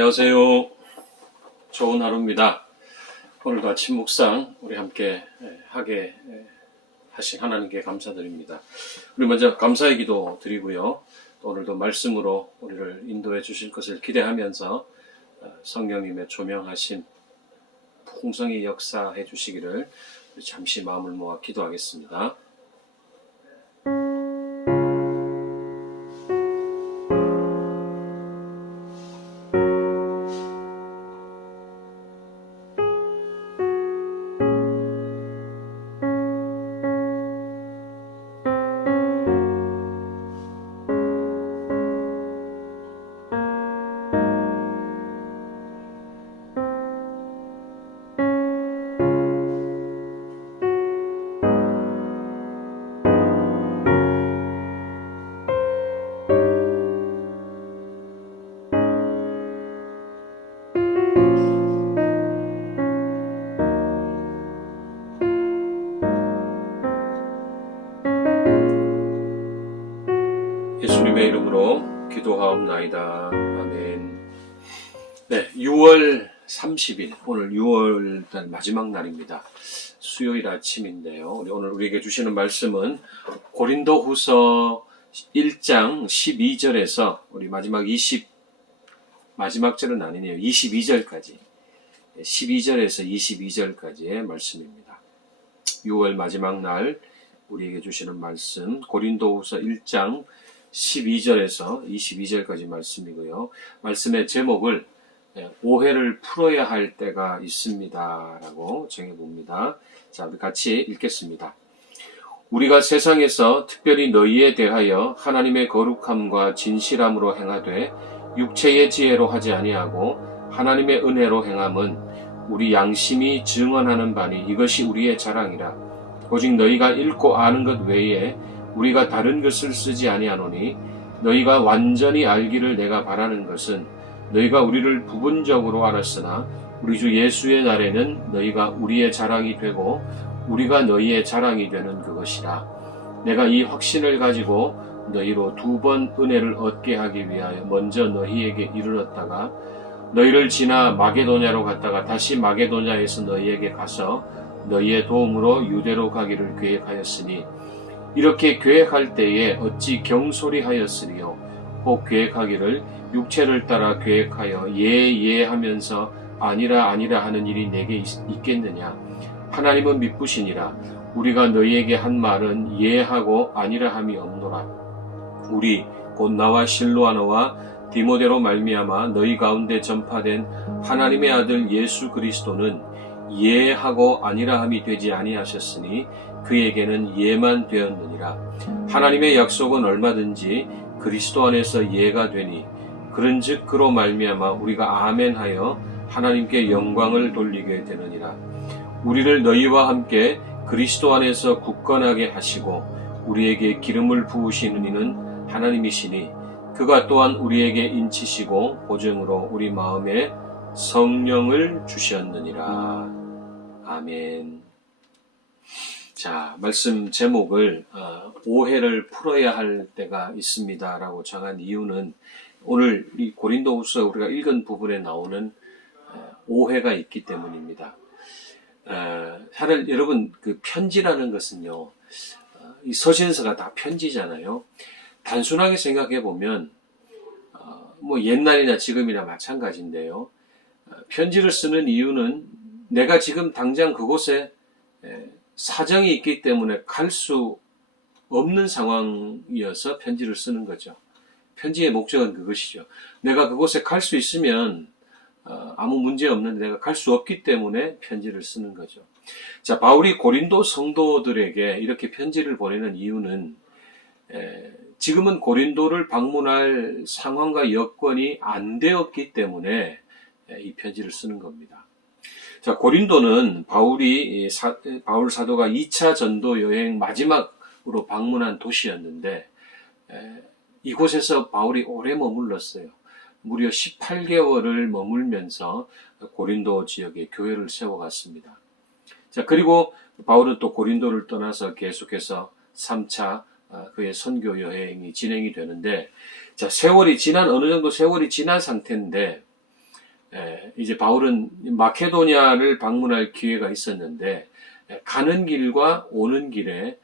안녕하세요. 좋은 하루입니다. 오늘도 아침 묵상 우리 함께 하게 하신 하나님께 감사드립니다. 우리 먼저 감사의 기도 드리고요. 또 오늘도 말씀으로 우리를 인도해 주실 것을 기대하면서 성령님의 조명하심 풍성히 역사해 주시기를 잠시 마음을 모아 기도하겠습니다. 예수님의 이름으로 기도하옵나이다. 아멘. 네, 6월 30일, 오늘 6월달 마지막 날입니다. 수요일 아침인데요. 오늘 우리에게 주시는 말씀은 고린도후서 1장 12절에서 우리 마지막 절은 아니네요. 22절까지. 12절에서 22절까지의 말씀입니다. 6월 마지막 날 우리에게 주시는 말씀, 고린도후서 1장 12절에서 22절까지 말씀이고요. 말씀의 제목을 오해를 풀어야 할 때가 있습니다 라고 정해봅니다. 자, 우리 같이 읽겠습니다. 우리가 세상에서 특별히 너희에 대하여 하나님의 거룩함과 진실함으로 행하되 육체의 지혜로 하지 아니하고 하나님의 은혜로 행함은 우리 양심이 증언하는 바니 이것이 우리의 자랑이라. 오직 너희가 읽고 아는 것 외에 우리가 다른 것을 쓰지 아니하노니 너희가 완전히 알기를 내가 바라는 것은 너희가 우리를 부분적으로 알았으나 우리 주 예수의 날에는 너희가 우리의 자랑이 되고 우리가 너희의 자랑이 되는 그것이라. 내가 이 확신을 가지고 너희로 2번 은혜를 얻게 하기 위하여 먼저 너희에게 이르렀다가 너희를 지나 마게도냐로 갔다가 다시 마게도냐에서 너희에게 가서 너희의 도움으로 유대로 가기를 계획하였으니 이렇게 계획할 때에 어찌 경솔이하였으리요. 혹 계획하기를 육체를 따라 계획하여 예 하면서 아니라 하는 일이 내게 있겠느냐. 하나님은 미쁘시니라. 우리가 너희에게 한 말은 예하고 아니라 함이 없노라. 우리 곧 나와 실로아너와 디모데로 말미암아 너희 가운데 전파된 하나님의 아들 예수 그리스도는 예하고 아니라 함이 되지 아니하셨으니 그에게는 예만 되었느니라. 하나님의 약속은 얼마든지 그리스도 안에서 예가 되니 그런즉 그로 말미암아 우리가 아멘하여 하나님께 영광을 돌리게 되느니라. 우리를 너희와 함께 그리스도 안에서 굳건하게 하시고 우리에게 기름을 부으시는 이는 하나님이시니 그가 또한 우리에게 인치시고 보증으로 우리 마음에 성령을 주셨느니라. 아멘. 자, 말씀 제목을 오해를 풀어야 할 때가 있습니다 라고 정한 이유는 오늘 이 고린도후서 우리가 읽은 부분에 나오는 오해가 있기 때문입니다. 여러분, 그 편지라는 것은요, 이 서신서가 다 편지잖아요. 단순하게 생각해 보면 뭐 옛날이나 지금이나 마찬가지인데요. 편지를 쓰는 이유는 내가 지금 당장 그곳에 사정이 있기 때문에 갈 수 없는 상황이어서 편지를 쓰는 거죠. 편지의 목적은 그것이죠. 내가 그곳에 갈 수 있으면 아무 문제 없는데 내가 갈 수 없기 때문에 편지를 쓰는 거죠. 자, 바울이 고린도 성도들에게 이렇게 편지를 보내는 이유는 지금은 고린도를 방문할 상황과 여건이 안 되었기 때문에 이 편지를 쓰는 겁니다. 자, 고린도는 바울 사도가 2차 전도 여행 마지막으로 방문한 도시였는데 이곳에서 바울이 오래 머물렀어요. 무려 18개월을 머물면서 고린도 지역에 교회를 세워갔습니다. 자, 그리고 바울은 또 고린도를 떠나서 계속해서 3차 그의 선교 여행이 진행이 되는데, 자, 어느 정도 세월이 지난 상태인데, 이제 바울은 마케도냐를 방문할 기회가 있었는데 가는 길과 오는 길에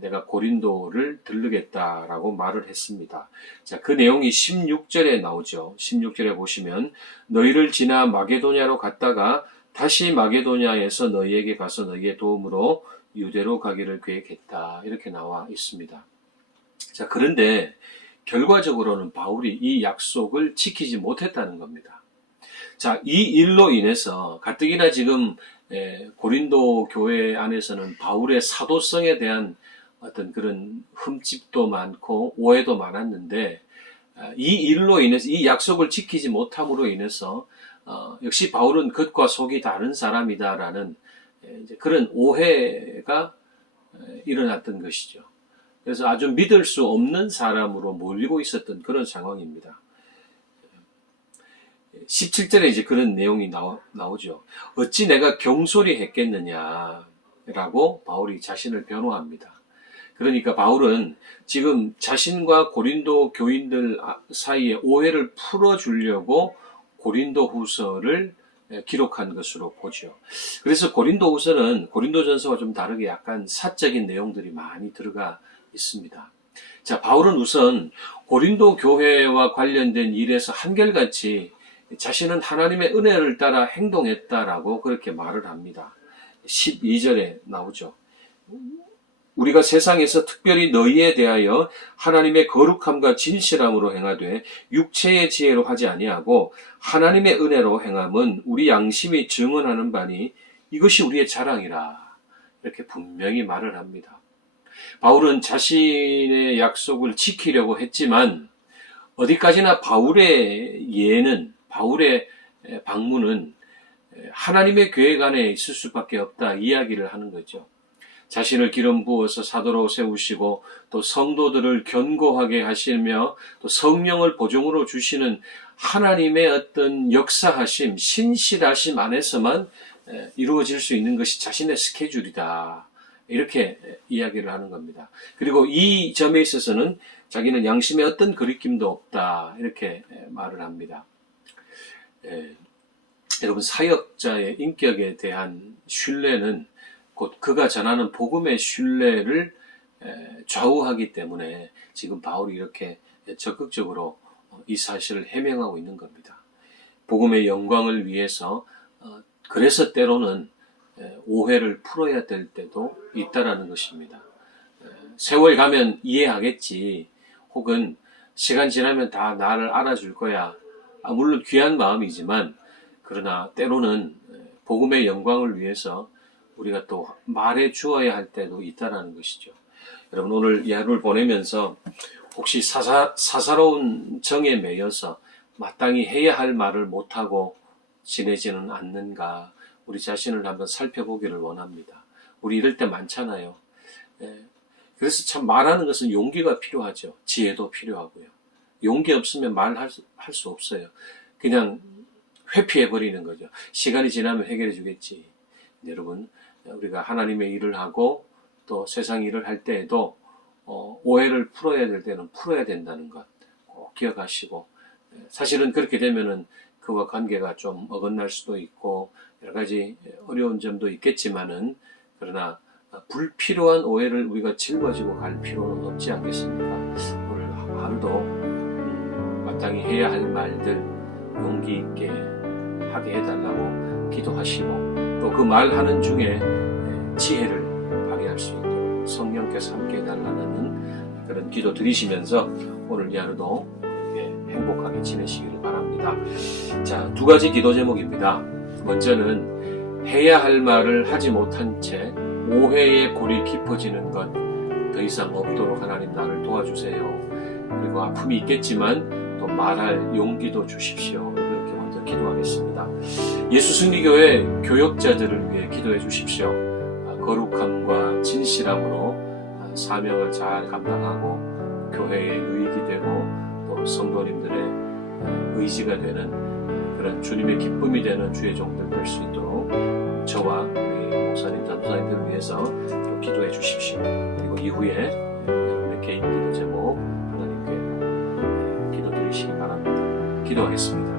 내가 고린도를 들르겠다라고 말을 했습니다. 자, 그 내용이 16절에 나오죠. 16절에 보시면 너희를 지나 마게도냐로 갔다가 다시 마게도냐에서 너희에게 가서 너희의 도움으로 유대로 가기를 계획했다. 이렇게 나와 있습니다. 자, 그런데 결과적으로는 바울이 이 약속을 지키지 못했다는 겁니다. 자, 이 일로 인해서 가뜩이나 지금 고린도 교회 안에서는 바울의 사도성에 대한 어떤 그런 흠집도 많고 오해도 많았는데 이 일로 인해서 이 약속을 지키지 못함으로 인해서 역시 바울은 겉과 속이 다른 사람이다라는 이제 그런 오해가 일어났던 것이죠. 그래서 아주 믿을 수 없는 사람으로 몰리고 있었던 그런 상황입니다. 17절에 이제 그런 내용이 나오죠. 어찌 내가 경솔히 했겠느냐라고 바울이 자신을 변호합니다. 그러니까 바울은 지금 자신과 고린도 교인들 사이에 오해를 풀어주려고 고린도 후서를 기록한 것으로 보죠. 그래서 고린도 후서는 고린도 전서와 좀 다르게 약간 사적인 내용들이 많이 들어가 있습니다. 자, 바울은 우선 고린도 교회와 관련된 일에서 한결같이 자신은 하나님의 은혜를 따라 행동했다라고 그렇게 말을 합니다. 12절에 나오죠. 우리가 세상에서 특별히 너희에 대하여 하나님의 거룩함과 진실함으로 행하되 육체의 지혜로 하지 아니하고 하나님의 은혜로 행함은 우리 양심이 증언하는 바니 이것이 우리의 자랑이라. 이렇게 분명히 말을 합니다. 바울은 자신의 약속을 지키려고 했지만 어디까지나 바울의 예는, 바울의 방문은 하나님의 계획 안에 있을 수밖에 없다 이야기를 하는 거죠. 자신을 기름 부어서 사도로 세우시고 또 성도들을 견고하게 하시며 또 성령을 보증으로 주시는 하나님의 어떤 역사하심, 신실하심 안에서만 이루어질 수 있는 것이 자신의 스케줄이다. 이렇게 이야기를 하는 겁니다. 그리고 이 점에 있어서는 자기는 양심에 어떤 거리낌도 없다. 이렇게 말을 합니다. 여러분, 사역자의 인격에 대한 신뢰는 곧 그가 전하는 복음의 신뢰를 좌우하기 때문에 지금 바울이 이렇게 적극적으로 이 사실을 해명하고 있는 겁니다. 복음의 영광을 위해서 그래서 때로는 오해를 풀어야 될 때도 있다라는 것입니다. 세월 가면 이해하겠지, 혹은 시간 지나면 다 나를 알아줄 거야. 물론 귀한 마음이지만 그러나 때로는 복음의 영광을 위해서 우리가 또 말해 주어야 할 때도 있다라는 것이죠. 여러분, 오늘 이 하루를 보내면서 혹시 사사로운 정에 매여서 마땅히 해야 할 말을 못하고 지내지는 않는가, 우리 자신을 한번 살펴보기를 원합니다. 우리 이럴 때 많잖아요. 그래서 참 말하는 것은 용기가 필요하죠. 지혜도 필요하고요. 용기 없으면 말할 수 없어요. 그냥 회피해버리는 거죠. 시간이 지나면 해결해 주겠지. 여러분, 우리가 하나님의 일을 하고 또 세상 일을 할 때에도 오해를 풀어야 될 때는 풀어야 된다는 것 꼭 기억하시고, 사실은 그렇게 되면은 그와 관계가 좀 어긋날 수도 있고 여러 가지 어려운 점도 있겠지만은, 그러나 불필요한 오해를 우리가 짊어지고 갈 필요는 없지 않겠습니까? 오늘 하루도 마땅히 해야 할 말들 용기 있게 하게 해달라고 기도하시고, 또 그 말하는 중에 지혜를 발휘할 수 있도록 성령께서 함께 해달라는 그런 기도 드리시면서 오늘 이 하루도 행복하게 지내시기를 바랍니다. 자, 두 가지 기도 제목입니다. 먼저는 해야 할 말을 하지 못한 채 오해의 골이 깊어지는 것 더 이상 없도록 하나님 나를 도와주세요. 그리고 아픔이 있겠지만 또 말할 용기도 주십시오. 그렇게 먼저 기도하겠습니다. 예수승리교회 교역자들을 위해 기도해 주십시오. 거룩함과 진실함으로 사명을 잘 감당하고 교회의 유익이 되고 또 성도님들의 의지가 되는 그런 주님의 기쁨이 되는 주의 종들 될 수 있도록 저와 우리 목사님, 전도사님들을 위해서 또 기도해 주십시오. 그리고 이후에 여러분의 개인 기도 제목 하나님께 기도 드리시기 바랍니다. 기도하겠습니다.